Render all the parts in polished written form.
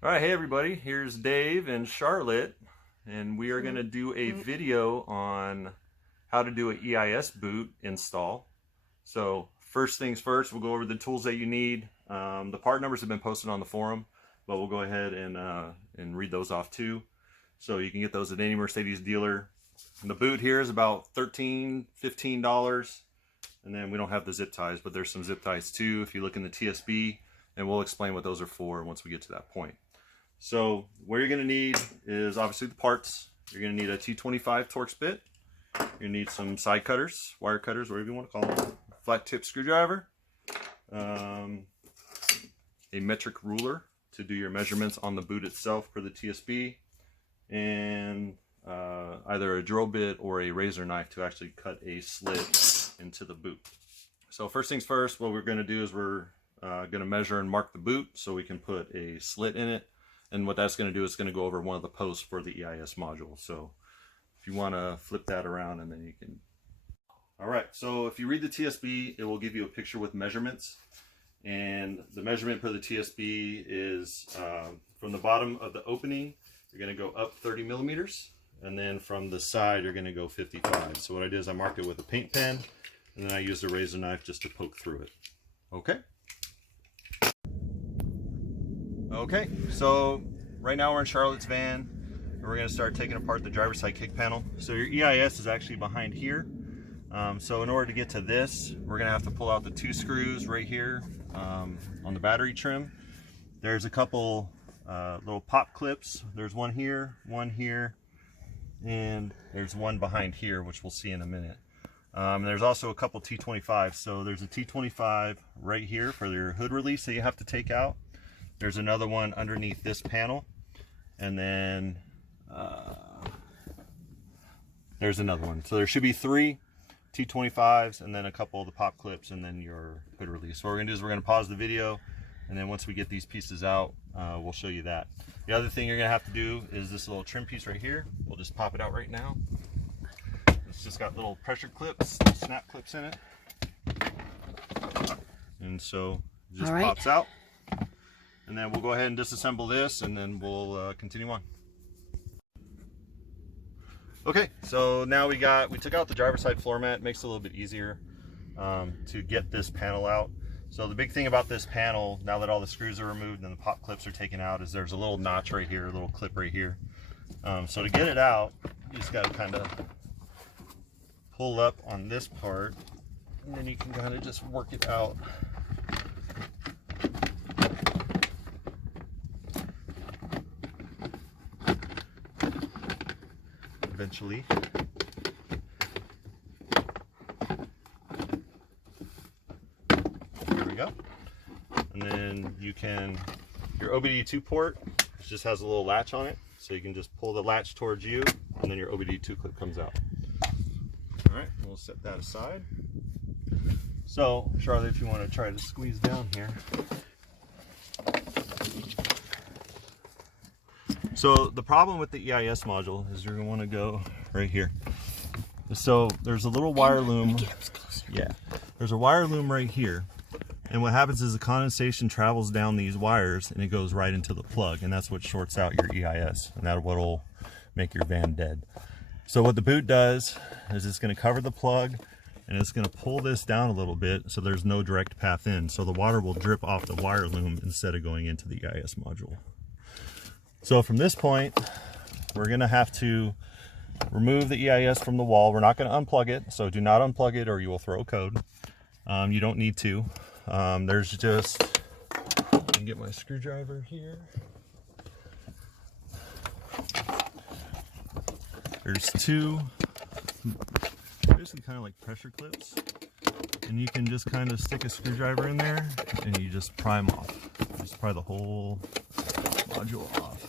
All right, hey everybody, here's Dave and Charlotte, and we are going to do a video on how to do an EIS boot install. So first things first, we'll go over the tools that you need. The part numbers have been posted on the forum, but we'll go ahead and read those off too. So you can get those at any Mercedes dealer. And the boot here is about $13, $15, and then we don't have the zip ties, but there's some zip ties too if you look in the TSB, and we'll explain what those are for once we get to that point. So what you're going to need is obviously the parts. You're going to need a T25 Torx bit. You're going to need some side cutters, wire cutters, whatever you want to call them, flat tip screwdriver, a metric ruler to do your measurements on the boot itself for the TSB, and either a drill bit or a razor knife to actually cut a slit into the boot. So first things first, what we're going to do is we're going to measure and mark the boot so we can put a slit in it. And what that's going to do is going to go over one of the posts for the EIS module. So if you want to flip that around, and then you can. All right, so if you read the TSB, it will give you a picture with measurements. And the measurement for the TSB is from the bottom of the opening, you're going to go up 30 millimeters. And then from the side, you're going to go 55. So what I did is I marked it with a paint pen, and then I used a razor knife just to poke through it. Okay. Okay, so right now we're in Charlotte's van, and we're going to start taking apart the driver's side kick panel. So your EIS is actually behind here. So in order to get to this, we're going to have to pull out the two screws right here on the battery trim. There's a couple little pop clips. There's one here, and there's one behind here, which we'll see in a minute. There's also a couple T25s. So there's a T25 right here for your hood release that you have to take out. There's another one underneath this panel, and then there's another one. So there should be three T25s, and then a couple of the pop clips, and then your hood release. So what we're gonna do is we're gonna pause the video, and then once we get these pieces out, we'll show you that. The other thing you're gonna have to do is this little trim piece right here. We'll just pop it out right now. It's just got little pressure clips, little snap clips in it. And so it just pops out. And then we'll go ahead and disassemble this, and then we'll continue on. Okay, so now we took out the driver's side floor mat. It makes it a little bit easier to get this panel out. So the big thing about this panel, now that all the screws are removed and the pop clips are taken out, is there's a little notch right here, a little clip right here. So to get it out, you just got to kind of pull up on this part, and then you can kind of just work it out. Eventually. There we go. And then you can, your OBD2 port just has a little latch on it, so you can just pull the latch towards you, and then your OBD2 clip comes out. All right, we'll set that aside. So, Charlotte, if you want to try to squeeze down here. So the problem with the EIS module is you're going to want to go right here. So there's a little wire loom. Yeah, there's a wire loom right here. And what happens is the condensation travels down these wires and it goes right into the plug. And that's what shorts out your EIS. And that's what will make your van dead. So what the boot does is it's going to cover the plug, and it's going to pull this down a little bit so there's no direct path in. So the water will drip off the wire loom instead of going into the EIS module. So from this point, we're going to have to remove the EIS from the wall. We're not going to unplug it, so do not unplug it or you will throw a code. You don't need to. There's just, I can get my screwdriver here. There's two, basically kind of like pressure clips. And you can just kind of stick a screwdriver in there and you just pry them off. Just pry the whole module off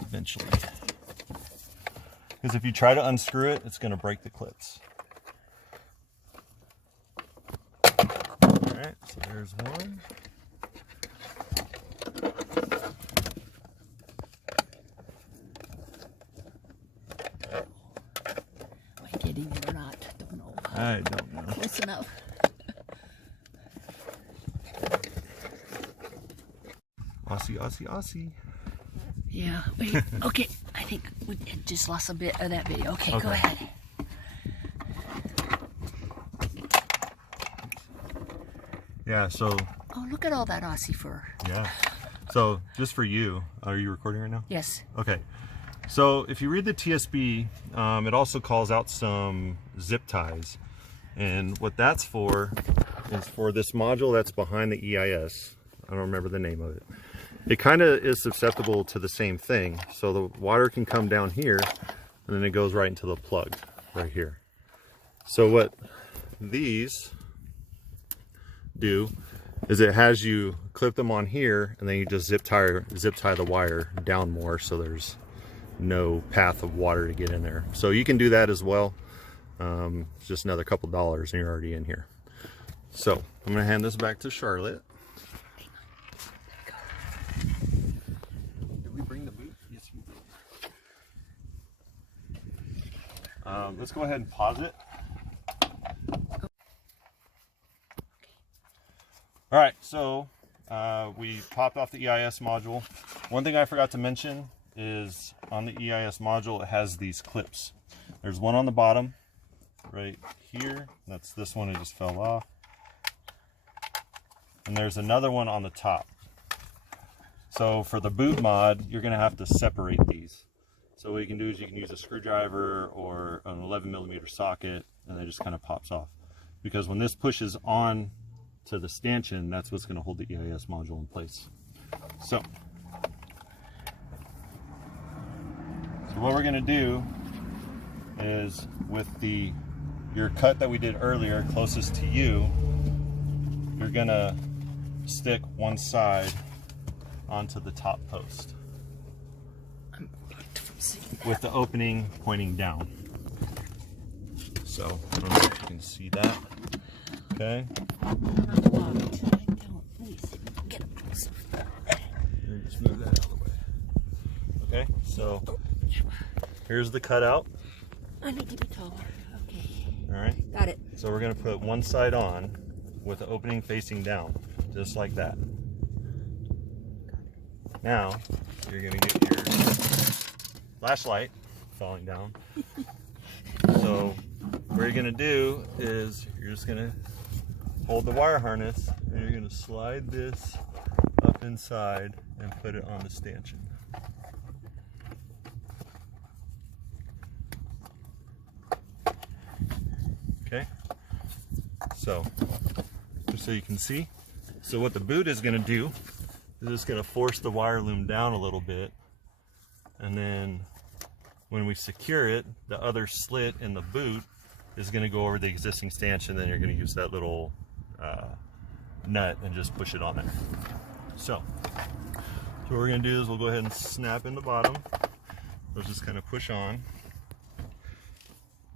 eventually, because if you try to unscrew it, it's going to break the clips. All right, so there's one. Am I getting it or not? Don't know. I don't know. Close enough. Aussie, Aussie, Aussie. Yeah. Wait. Okay. I think we just lost a bit of that video. Okay, go ahead. Yeah, so... Oh, look at all that Aussie fur. Yeah. So, just for you, are you recording right now? Yes. Okay. So, if you read the TSB, it also calls out some zip ties. And what that's for is for this module that's behind the EIS. I don't remember the name of it. It kind of is susceptible to the same thing. So the water can come down here and then it goes right into the plug right here. So what these do is it has you clip them on here and then you just zip tie the wire down more so there's no path of water to get in there. So you can do that as well. It's just another couple dollars and you're already in here. So I'm gonna hand this back to Charlotte. Did we bring the boot? Yes, we did. Let's go ahead and pause it. All right, so we popped off the EIS module. One thing I forgot to mention is on the EIS module, it has these clips. There's one on the bottom right here. That's this one, it just fell off. And there's another one on the top. So for the boot mod, you're gonna have to separate these. So what you can do is you can use a screwdriver or an 11mm socket and it just kind of pops off. Because when this pushes on to the stanchion, that's what's gonna hold the EIS module in place. So what we're gonna do is with your cut that we did earlier closest to you, you're gonna stick one side onto the top post with the opening pointing down. So I don't know if you can see that. Okay. Just move that out of the way. Okay, so here's the cutout. I need to be taller. Okay. All right. Got it. So we're gonna put one side on with the opening facing down, just like that. Now you're gonna get your flashlight falling down. So what you're gonna do is you're just gonna hold the wire harness and you're gonna slide this up inside and put it on the stanchion. Okay, so just so you can see, so what the boot is going to do is it's going to force the wire loom down a little bit, and then when we secure it, the other slit in the boot is going to go over the existing stanchion, and then you're going to use that little nut and just push it on there. So what we're going to do is we'll go ahead and snap in the bottom. We'll just kind of push on.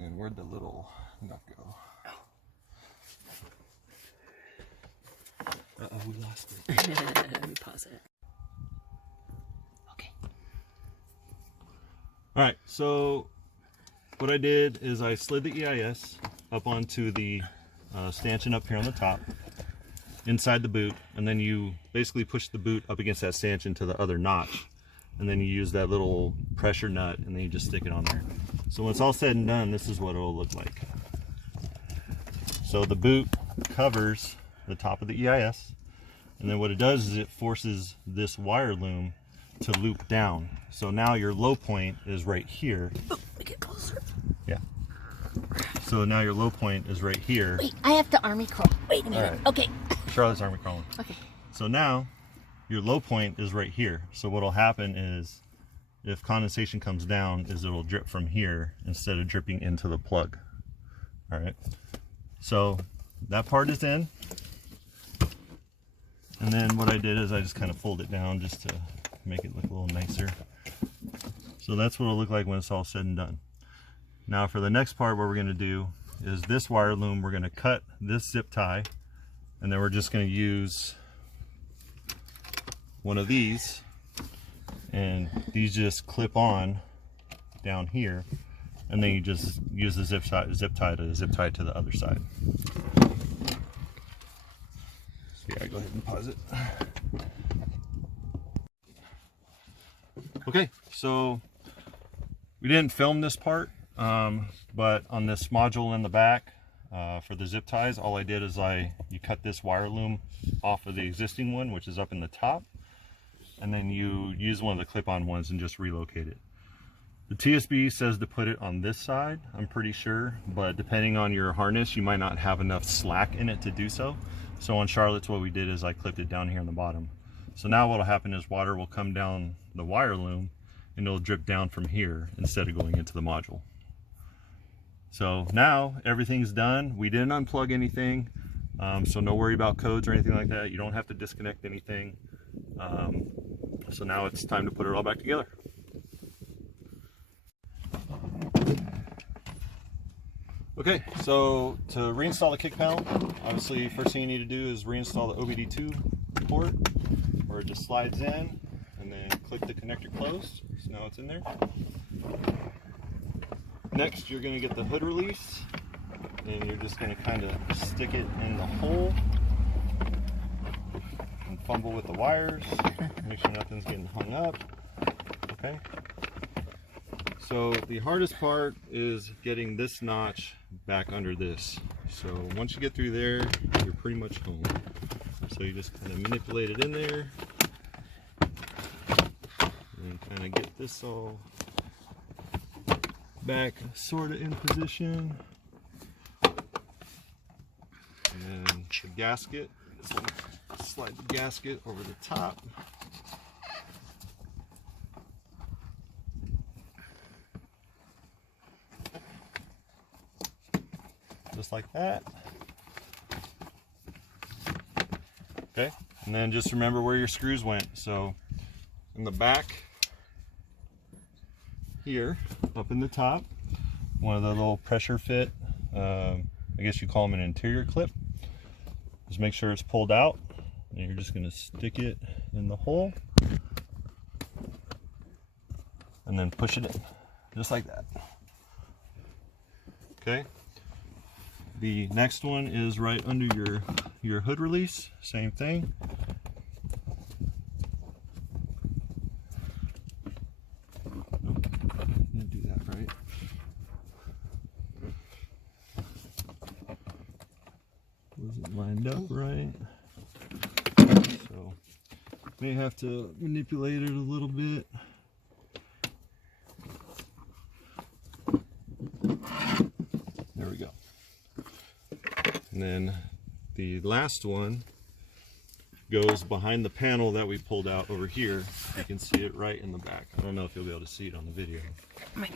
And where'd the little nut go? Uh-oh, we lost it. Let me pause it. Okay. All right, so what I did is I slid the EIS up onto the stanchion up here on the top, inside the boot, and then you basically push the boot up against that stanchion to the other notch, and then you use that little pressure nut, and then you just stick it on there. So when it's all said and done, this is what it'll look like. So the boot covers the top of the EIS, and then what it does is it forces this wire loom to loop down. So now your low point is right here. Oh, let me get closer. Yeah. So now your low point is right here. Wait, I have to army crawl. Wait a minute. Right. Okay. Charlotte's army crawling. Okay. So now your low point is right here. So what'll happen is if condensation comes down, is it'll drip from here instead of dripping into the plug. All right. So that part is in. And then what I did is I just kind of fold it down just to make it look a little nicer. So that's what it'll look like when it's all said and done. Now for the next part, what we're going to do is this wire loom, we're going to cut this zip tie, and then we're just going to use one of these, and these just clip on down here, and then you just use the zip tie to zip tie to the other side. So yeah, go ahead and pause it. Okay, so we didn't film this part, but on this module in the back for the zip ties, all I did is you cut this wire loom off of the existing one, which is up in the top, and then you use one of the clip-on ones and just relocate it. The TSB says to put it on this side, I'm pretty sure, but depending on your harness, you might not have enough slack in it to do so. So on Charlotte's, what we did is I clipped it down here on the bottom. So now what'll happen is water will come down the wire loom and it'll drip down from here instead of going into the module. So now everything's done. We didn't unplug anything, so no worry about codes or anything like that. You don't have to disconnect anything. So now it's time to put it all back together. Okay, so to reinstall the kick panel, obviously first thing you need to do is reinstall the OBD2 port, where it just slides in, and then click the connector closed, so now it's in there. Next, you're going to get the hood release, and you're just going to kind of stick it in the hole and fumble with the wires, make sure nothing's getting hung up. Okay. So the hardest part is getting this notch back under this. So once you get through there, you're pretty much home. So you just kind of manipulate it in there and kind of get this all back sort of in position. And then the gasket, just slide the gasket over the top. Just like that. Okay, and then just remember where your screws went. So in the back here, up in the top, one of the little pressure fit, I guess you call them an interior clip. Just make sure it's pulled out, and you're just going to stick it in the hole and then push it in, just like that. Okay. The next one is right under your hood release, same thing. Nope, didn't do that right. Wasn't lined up right. So may have to manipulate it a little bit. There we go. And then the last one goes behind the panel that we pulled out over here. You can see it right in the back. I don't know if you'll be able to see it on the video.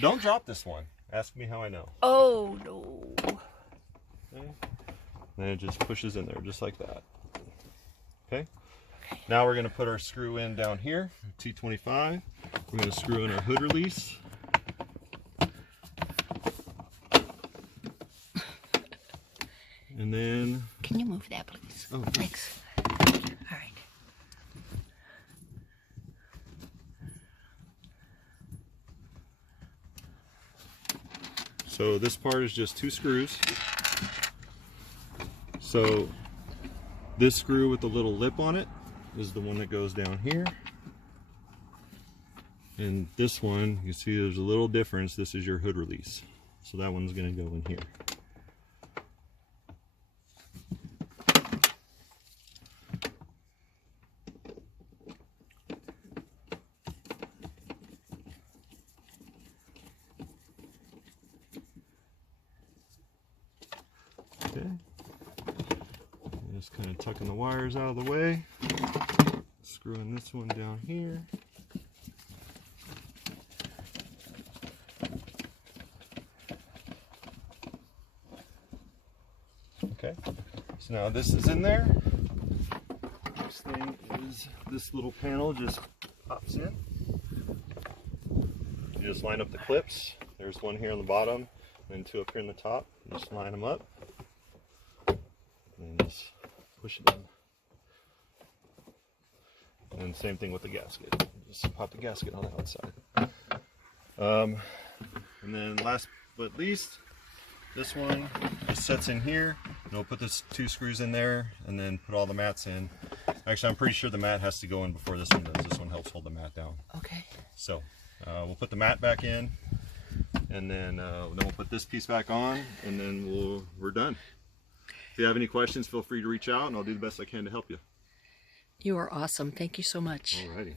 Don't drop this one. Ask me how I know. Oh no. Okay. Then it just pushes in there just like that. Okay. Now we're going to put our screw in down here, T25. We're going to screw in our hood release. And then... Can you move that, please? Oh, thanks. All right. So this part is just 2 screws. So this screw with the little lip on it is the one that goes down here. And this one, you see there's a little difference. This is your hood release. So that one's going to go in here. Okay, just kind of tucking the wires out of the way, screwing this one down here. Okay, so now this is in there. Next thing is this little panel just pops in. You just line up the clips. There's one here on the bottom and 2 up here in the top. Just line them up. And just push it in. And same thing with the gasket. Just pop the gasket on the outside. And then last but least, this one just sets in here. You'll put the 2 screws in there and then put all the mats in. Actually, I'm pretty sure the mat has to go in before this one does. This one helps hold the mat down. Okay. So we'll put the mat back in, and then we'll put this piece back on, and then we're done. If you have any questions, feel free to reach out, and I'll do the best I can to help you. You are awesome. Thank you so much. Alrighty.